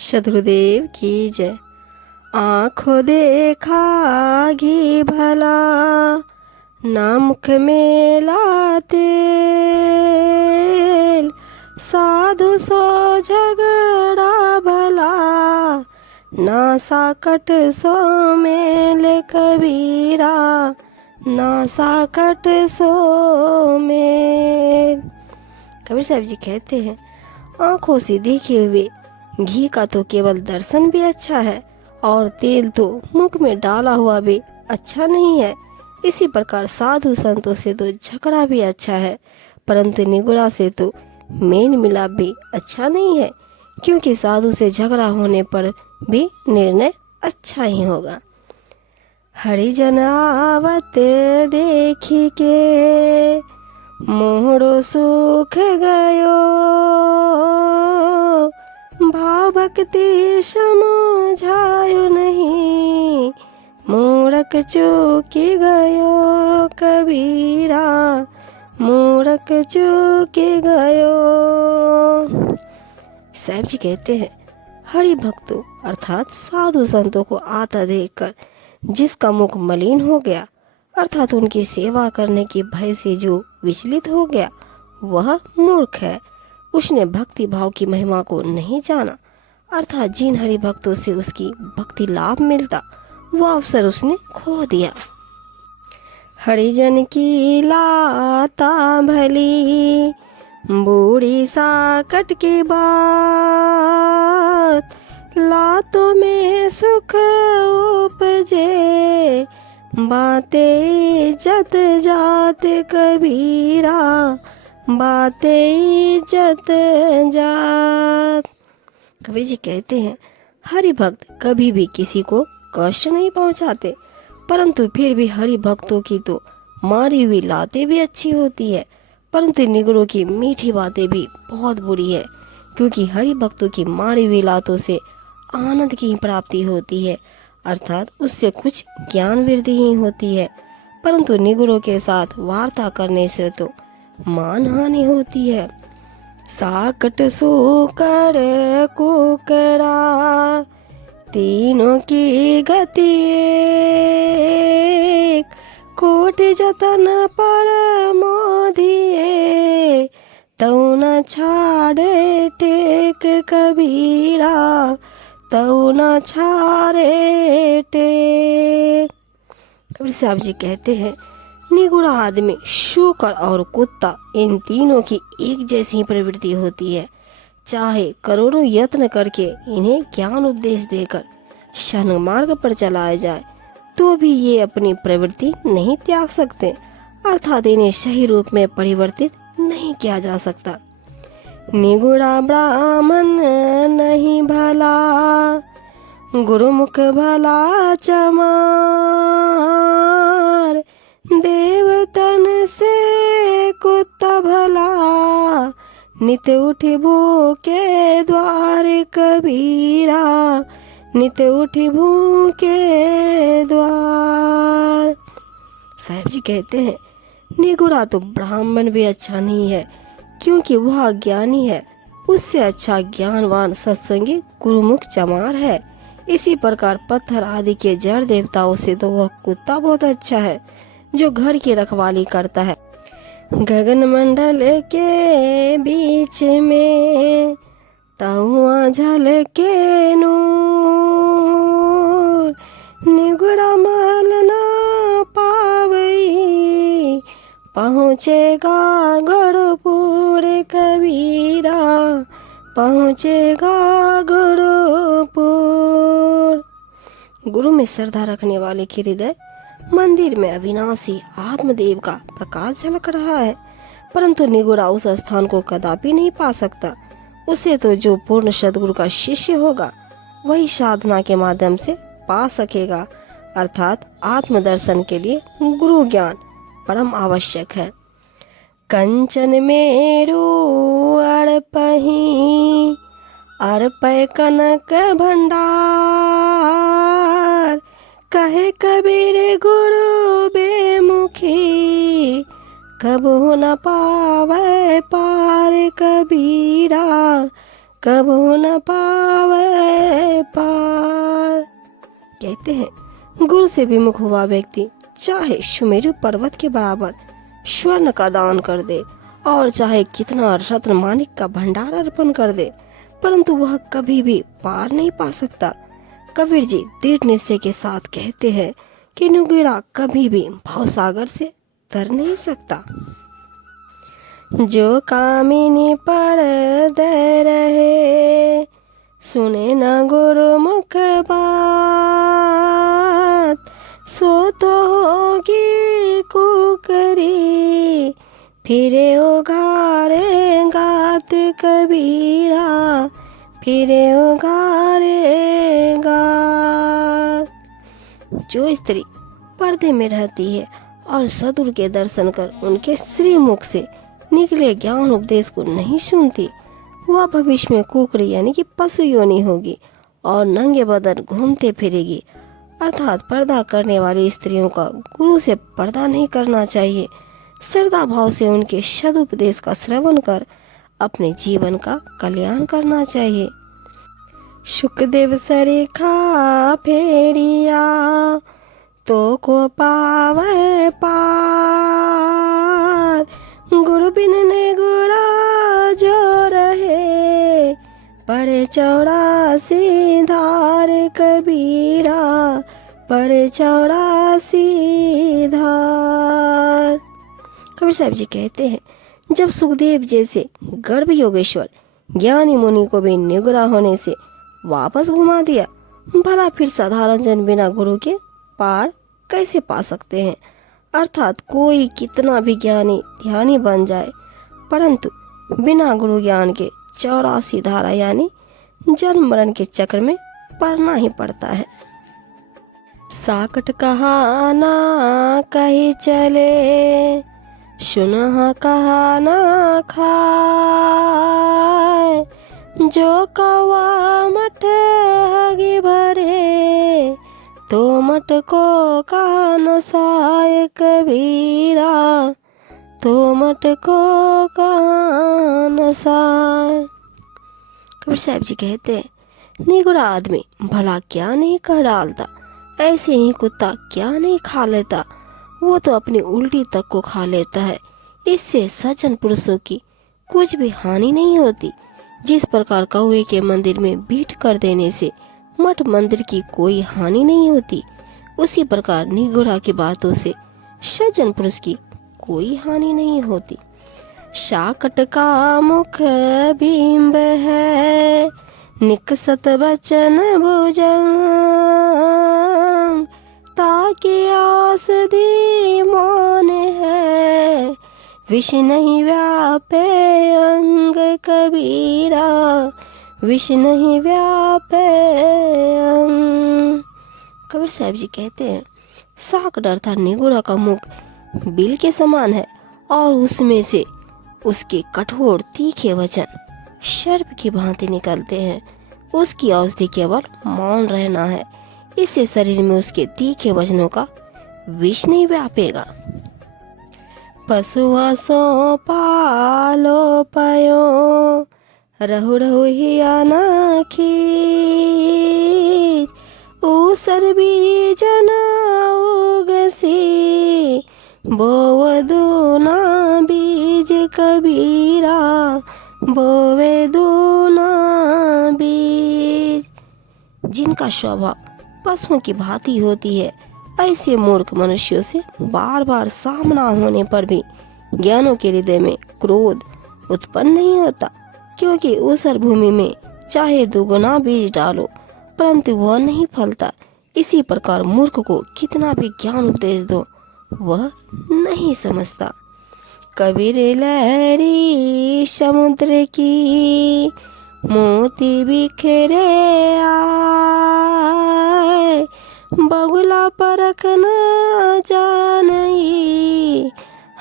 सद्गुरुदेव की जय। आँखों देखा घी भला, ना मुख में तेल, साधु सो झगड़ा भला, ना साकट सो मेल कबीरा, ना साकट सो मेल। कबीर साहब जी कहते हैं, आँखों से देखे हुए घी का तो केवल दर्शन भी अच्छा है और तेल तो मुख में डाला हुआ भी अच्छा नहीं है। इसी प्रकार साधु संतों से तो झगड़ा भी अच्छा है, परंतु निगुड़ा से तो मेल मिलाप भी अच्छा नहीं है, क्योंकि साधु से झगड़ा होने पर भी निर्णय अच्छा ही होगा। हरिजन आवत देखी के मोहड़ो सूख गयो, भाव भक्ति समझायो नहीं, मूरख चूकी गयो कबीरा, मूरख चूकी गयो। साहब जी कहते हैं, हरि भक्तों अर्थात साधु संतों को आता देखकर जिसका मुख मलिन हो गया, अर्थात उनकी सेवा करने के भय से जो विचलित हो गया, वह मूर्ख है। उसने भक्ति भाव की महिमा को नहीं जाना, अर्थात जिन हरि भक्तों से उसकी भक्ति लाभ मिलता, वह अवसर उसने खो दिया। हरिजन की लाता भली, बूढ़ी साकट की बात, लातों में सुख उपजे, बातें इज्जत जात कबीरा, बातें इज्जत जात। कबीर जी कहते हैं, हरि भक्त कभी भी किसी को कष्ट नहीं पहुंचाते, परंतु फिर भी हरि भक्तों की तो मारी हुई लातें भी अच्छी होती है, परंतु निगुड़ों की मीठी बातें भी बहुत बुरी है, क्योंकि हरि भक्तों की मारी हुई लातों से आनंद की प्राप्ति होती है, अर्थात उससे कुछ ज्ञान वृद्धि ही होती है, परंतु निगुड़ों के साथ वार्ता करने से तो मान हानि होती है। साकट सोकर कुकरा, तीनों की गति एक, कोटि जतन पर मोदिए, तऊ न छाड़े टेक कबीरा, तऊ न छाड़े टेक। कबीर साहब जी कहते हैं, निगुड़ा आदमी, शूकर और कुत्ता, इन तीनों की एक जैसी प्रवृत्ति होती है। चाहे करोड़ों यत्न करके इन्हें ज्ञान उपदेश देकर शन मार्ग पर चलाया जाए, तो भी ये अपनी प्रवृत्ति नहीं त्याग सकते, अर्थात इन्हें सही रूप में परिवर्तित नहीं किया जा सकता। निगुड़ा ब्राह्मण नहीं भला, गुरुमुख भला चमार, देवतन से कुत्ता भला, नित उठी भूखे द्वार कबीरा, नित उठी भूखे द्वार। साहब जी कहते हैं, निगुड़ा तो ब्राह्मण भी अच्छा नहीं है, क्योंकि वह अज्ञानी है, उससे अच्छा ज्ञानवान सत्संगी गुरुमुख चमार है। इसी प्रकार पत्थर आदि के जड़ देवताओं से तो वह कुत्ता बहुत अच्छा है, जो घर की रखवाली करता है। गगन मंडल के बीच में तहुआ झलके नूर, निगुड़ा माल ना पावई, पहुँचेगा गढ़पुर कबीरा, पहुँचेगा गढ़पुर। गुरु में श्रद्धा रखने वाले के हृदय मंदिर में अविनाशी आत्मदेव का प्रकाश झलक रहा है, परंतु निगुड़ा उस स्थान को कदापि नहीं पा सकता। उसे तो जो पूर्ण सद्गुरु का शिष्य होगा, वही साधना के माध्यम से पा सकेगा, अर्थात आत्मदर्शन के लिए गुरु ज्ञान परम आवश्यक है। कंचन मेरू अड़पही, अरपय कनक भंडार, कहे कबीर गुरु बेमुखी, कबहु न पावे पार कबीरा, कबहु न पावे पार। कहते हैं गुरु से विमुख हुआ व्यक्ति चाहे सुमेरु पर्वत के बराबर स्वर्ण का दान कर दे और चाहे कितना रत्न माणिक का भंडार अर्पण कर दे, परंतु वह कभी भी पार नहीं पा सकता। कबीर जी दृढ़ निश्चय के साथ कहते हैं कि नुगेड़ा कभी भी भवसागर से तर नहीं सकता। जो कामिनी पड़ते रहे, सुने न गुरु मुख बात, सो तो होगी कुकरी, फिरे उघाड़े गात कबीरा, फिरे उघाड़े गात। जो स्त्री पर्दे में रहती है और सदगुरु के दर्शन कर उनके श्री मुख से निकले ज्ञान उपदेश को नहीं सुनती, वह भविष्य में कुकड़ी यानी कि पशु योनि होगी और नंगे बदन घूमते फिरेगी। अर्थात पर्दा करने वाली स्त्रियों का गुरु से पर्दा नहीं करना चाहिए। श्रद्धा भाव से उनके सदुपदेश का श्रवण कर अपने जीवन का कल्याण करना चाहिए। सुखदेव सरीखा फेरिया, तो को पावे पार, गुरु बिन ने गुड़ा जो रहे, पड़े चौरासी धार कबीरा, पड़े चौरासी धार। कबीर साहब जी कहते हैं जब सुखदेव जैसे गर्भ योगेश्वर ज्ञानी मुनि को भी निगुरा होने से वापस घुमा दिया, भला फिर साधारण जन बिना गुरु के पार कैसे पा सकते हैं। अर्थात कोई कितना भी ज्ञानी ध्यानी बन जाए, परंतु बिना गुरु ज्ञान के 84 धारा यानी जन्म मरण के चक्र में पड़ना ही पड़ता है। साकट कहा ना कही चले, सुनह कहा ना खाए, जो कौवा मठ हगी भरे, तो मट को कहा नसाए कबीरा, तो मट को कहा नसाए। कबीर साहब जी कहते हैं निगुड़ा आदमी भला क्या नहीं कर डालता, ऐसे ही कुत्ता क्या नहीं खा लेता, वो तो अपनी उल्टी तक को खा लेता है। इससे सज्जन पुरुषों की कुछ भी हानि नहीं होती। जिस प्रकार कौवे के मंदिर में बीट कर देने से मठ मंदिर की कोई हानि नहीं होती, उसी प्रकार निगुड़ा की बातों से सज्जन पुरुष की कोई हानि नहीं होती। शाकट का मुख बिंब है, निकसत बचन भुजंग, ताकि आस दी मान है, विष नहीं व्यापे अंग कबीरा, विष नहीं व्यापे अंग। कबीर साहब जी कहते हैं शाकट अर्थात निगुड़ा का मुख बिल के समान है और उसमें से उसके कठोर तीखे वचन सर्प की भांति निकलते हैं। उसकी औषधि केवल मौन रहना है, इससे शरीर में उसके तीखे वचनों का विष नहीं व्यापेगा। पशुआ सो पालो पयो, रहु रहु हिया न खींच, ऊसर बीजन उगसी, बोव दूना बीज कबीरा, बोवे दूना बीज। जिनका स्वभाव पशुओं की भांति होती है, ऐसे मूर्ख मनुष्यों से बार बार सामना होने पर भी ज्ञानों के हृदय में क्रोध उत्पन्न नहीं होता, क्योंकि ऊसर भूमि में चाहे दुगुना बीज डालो परंतु वह नहीं फलता। इसी प्रकार मूर्ख को कितना भी ज्ञान उपदेश दो वह नहीं समझता। कबीर लहरी समुद्र की, मोती बिखरे आए, बगुला परख न जानई,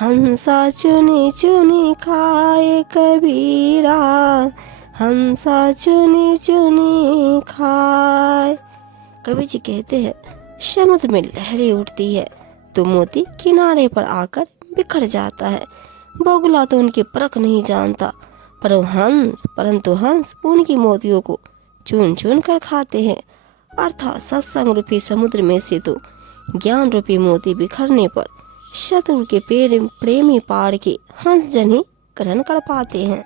हंसा चुनी चुनी खाए कबीरा, हंसा चुनी चुनी खाए। कबीर जी कहते हैं समुद्र में लहरें उठती है तो मोती किनारे पर आकर बिखर जाता है। बगुला तो उनकी परख नहीं जानता, परंतु हंस उनकी मोतियों को चुन चुन कर खाते हैं। अर्थात सत्संग रूपी समुद्र में से तो ज्ञान रूपी मोती बिखरने पर शत्रु के प्रेमी पाड़ के हंस जन ही ग्रहण कर पाते हैं।